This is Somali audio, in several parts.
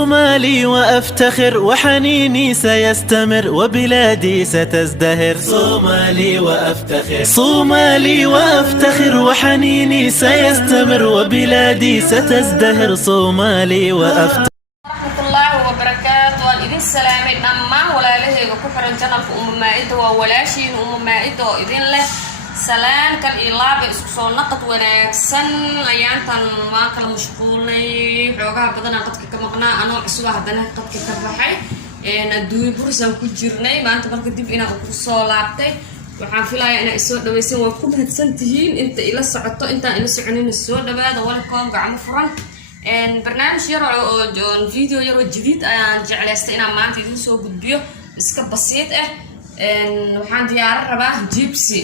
صومالي وأفتخر وحنيني سيستمر وبلادي ستزدهر. صومالي وأفتخر، صومالي وأفتخر وحنيني سيستمر وبلادي ستزدهر. صومالي وأفتخر. ورحمة الله وبركاته. وإذن سلامي دمان walaalahayga ku xiran channelka Maaido waa walaashiin Maaido idin leh salaan kal ilaaba isku soo naqad wanaagsan ayaantan waan kala mashquulnay xoogaha badan qadka ka maqnaa anoo cusub hadana qadka ka baxay adduun bursan ku jirnay maanta marka dib inaan ku soo laabtay waxaan filayaa inay soo dhaweyseen waa ku mahadsantihiin inta ila socoto inta ila soconin soo dhawaada welcome gacmo furan barnaamij yar oo video yar oo jadid ayaan jeclaystay inaan maanta idin soo gudbiyo iska basiid ah waxaan diyaar rabaa jibsi.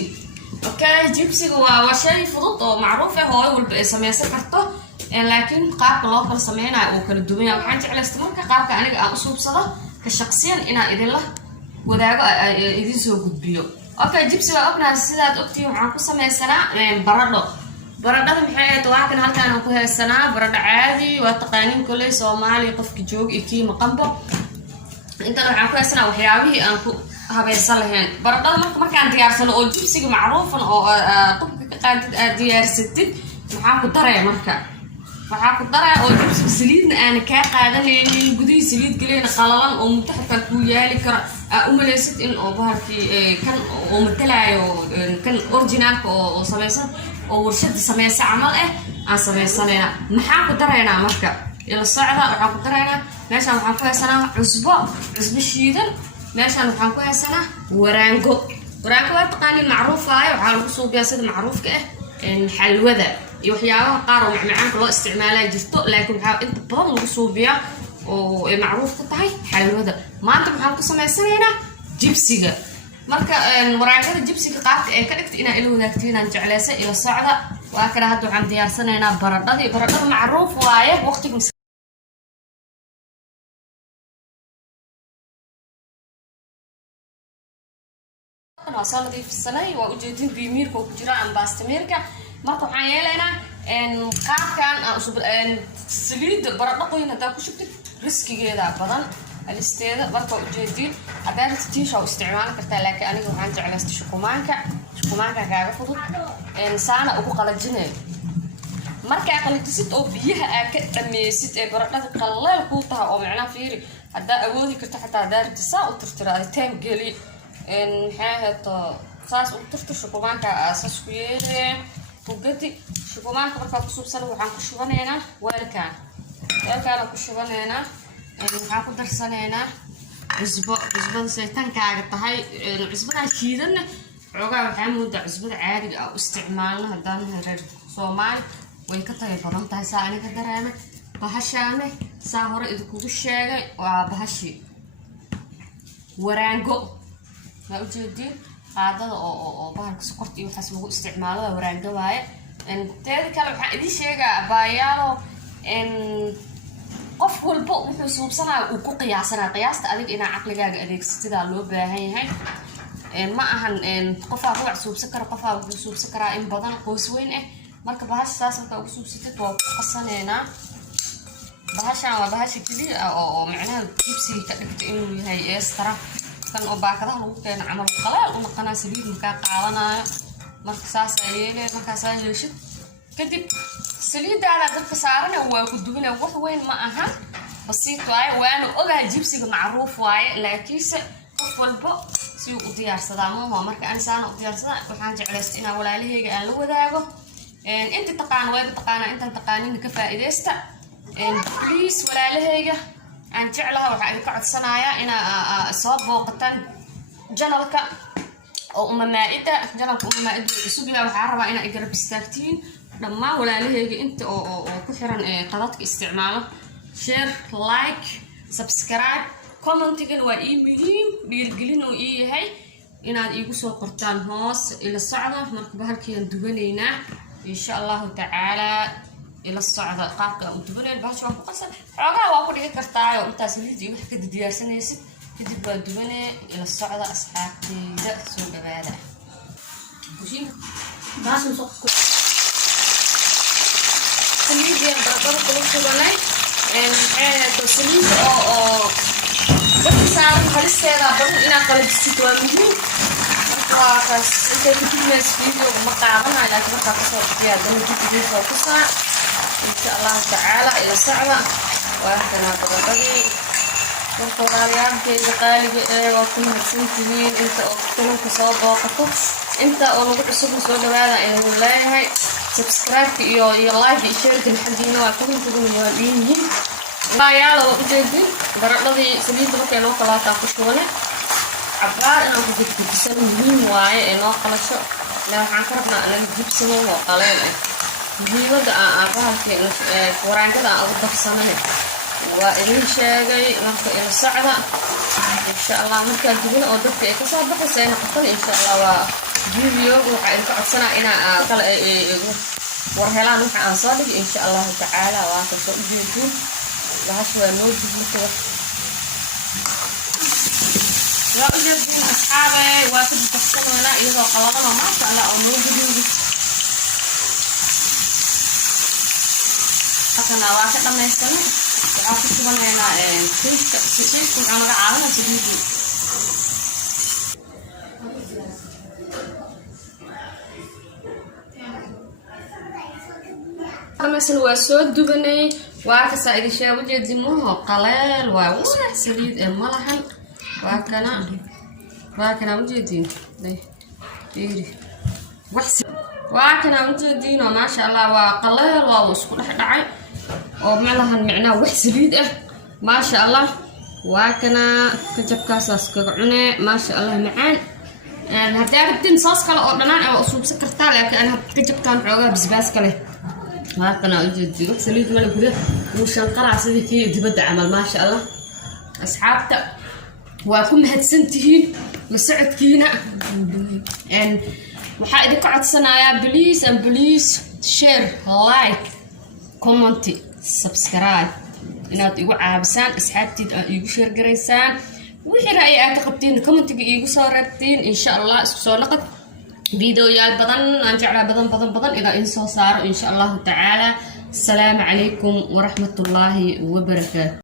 okay jibsiga waa shay fudud oo macruuf ah oo walba ay sameeysan karto laakiin qaabka loo kala sameeynayo oo kala duwan yahay waxaan jeclaystay marka qaabka aniga aan u suubsado ka shaqsiyan inaan idin la wadaago idin soo gudbiyo. okay jibsiga ognahay sidaad ogtiin waxaan ku sameeysanaa baradho. baradhada maxay ahayd waa kan halkaan aan ku haysanaa baradho caadi waa taqaaniin kulay Soomaali qofki joog iyo kii maqanbo inta waxaan ku haysanaa waxyaabihii aan ku habaysan lahayn baradhada markaan diyaarsano oo jibsiga macruufan oo qofka ka qaadid aad diyaarsatid waxaan ku daray marka waxaan ku daray oo jibsiga saliidna aan ka qaadanaynin gudihiisa saliid galeyna qalalan oo mutaxka ku yaali kara u malaysid in oo bahalkii kan oo matalaayo kan originalka oo samaysan oo warshada sameeysa amal aan sameeysanayna maxaan ku daraynaa marka ila socda waxaan ku daraynaa meeshaan waxaan ku haysanaa cusbo shiidan meeshaan waxaan ku haysanaa waraango waa taqaaniin macruuf ah waxaa lagu suubiyaa sida macruufka xalwada iyo waxyaabaha qaar oo macmacaanka loo isticmaalaa jirto laakiin waxaa inta badan lagu suubiyaa oo ay macruuf ku tahay xalwada. maanta waxaan ku sameysanaynaa jibsiga marka waraangada jibsiga qaabka ay ka dhigtay inaan ila wadaagtiin aan jeclaysay ila socda waa kana hadda waxaan diyaarsanaynaa baradhada macruuf waaye waqtiga waa soo nadiifsanay waa ujeedin biimiirka oo ku jira aan baastimirka marka waxaan yeelaynaa qaabkan saliid baradho qoyn hadaa ku shubtid riskigeeda badan alisteeda marka ujeedin haddaan tiisha u isticmaali kartaa laakiin aniga waxaan jeclaystay shukumaanka kaaga fudud saana ugu qalajinay marka qalajisid oo biyaha aad ka dhameysid ee baradhada qaleel ku tahay oo macna fiiri hadaa awoodi karto xataa daarti saa u tirtiraad time geli maxaahato saas u tirtir shukumaanka aasas ku yeelee fugadi shukumaanka marka ku subsan waxaan ku shubanaynaa weelkaan ku shubanaynaa waxaan ku darsanaynaa cusbada saytaankaaga tahay cusbada shiidan xoogaa waxaa moodaa cusbada caadiga ah u isticmaalna haddaan reer Soomaali way ka tahay badan tahay saa aniga dareemay bahashaane saa hore idinku sheegay waa bahashi waraango ma ujeedin qaadada oo bahalka sokorta iyo waxaas lagu isticmaalo waraango waaye teeda kale waxaan idin sheegaa baayaalo qof walba wuxuu suubsanaa uu ku qiyaasta adiga inaa caqligaaga adeegsatida loo baahan yahay ma ahan qofaa ruuc suubsan kara qofaa wuxuu suubsan karaa in badan qoys weyn marka bahasha saas marka ugu suubsatid waa ku qasaneynaa bahashaan waa bahasha keliya oo macnaha jibsiga ka dhigta inuu yahay extra kan oo baakadaha lagu keeno camal qaleel u noqonaa saliid markaa qaadanayo marka saas ayeele markaas aan yeeshid kadib saliidaada dadka saarana waa ku dubinaa wax weyn ma aha basiit waaye waana ogahay jibsiga macruuf waaye laakiinse qof walba si uu u diyaarsadaa ma marka aan saana u diyaarsada waxaan jeclaystay inaan walaalahayga aan la wadaago inta taqaana intaan taqaanin ka faa'iideysta please walaalahayga aan jeclahay waxaan idinka codsanayaa inaa soo booqataan channelka oo Maaido channelka Maaido cusub waxaan rabaa inaa igarab istaagtiin dhammaan walaalahayga inta oo ku xiran qadadka isticmaalo share like subscribe commentigan waa muhiim dhiirgelin oo yahay inaad iigu soo qortaan hoos ila socda marka bahalkeen dubanaynaa insha Allah ta'ala ila socda qaabka u dubanay bahasha ku qasan xoogaa waa ku dhigi kartaa oo intaas liidi wax ka diyaarsanaysid kadib waa dubanay ila socda asxaabteyda soo dhawaada kushin baashan soo saliideen baradhada kula suganay توصلين بس صار هالسيرة برضو إنا قلب السيتوالي وخاص إنت كتير ناس فيديو مقاطعنا على كذا قصة فيها دم كتير قصة إن شاء الله تعالى إلى ساعة وأنا قبضي والقرآن كذا قال وكل سنتين أنت أكتمل كصاب وقفت أنت أول مرة صوب صوب هذا إنه لا هاي سبسكرايب يا لايك يشارك الحدينا وكل تقول يا بيني لا يا لو جدي برضه سبيل بقى إنه خلاص أخشونه عبار إنه بدك تسلم مين واعي إنه خلاص لا عنكرنا أنا نجيب سنة وقليل هي وده أعرفها في القرآن كذا أوضح سنة وإلين شيء نحط إلى الساعة إن شاء الله مركز جبنا أو دكتور إكسار بحس أنا قتل إن شاء الله وفيديو وعند كعسنا إنا قل ورهلا نوح عن صادق إن شاء الله تعالى وتصل فيديو وهشوا نود بكرة وأجد من أصحابي وأكيد تحسنوا هنا إذا قلنا ما شاء الله أو نود فيديو أنا واحد لما يستمع عارف شو أنا كيف كنت أنا عارفة سيدي مثلا وسود دبني وعكس عيد الشاب وجد مو قليل ووح سديد الملحن وكنا وجدين ديري وحسي وكنا وجدين وما شاء الله وقليل ووسكو دحدعي ومعلها معناه وح سديد ما شاء الله وكنا كجب كاساس كعنه ما شاء الله معان يعني هدا بدين صاص كلا او دنان او اسوب سكرتا لكن انا كجب كان xogaa bisbaas kale وكنا وجدي وح سديد مال gudaha وشان قرع sidii kii dibadda amal ما شاء الله asxaabta waa ku mahadsantihiin la socodkiina waxaa idin ka codsanayaa please share like comment subscribe inaad igu caabisaan asxaabtiid aad igu share garaysaan wixii ra'yi aad ka qabtiin commentiga igu soo reebtiin insha Allah isku soo naqad fiidiyoyaal badan aan jeclaa badan ila in soo saaro insha Allah ta'ala السلام عليكم ورحمة الله وبركاته.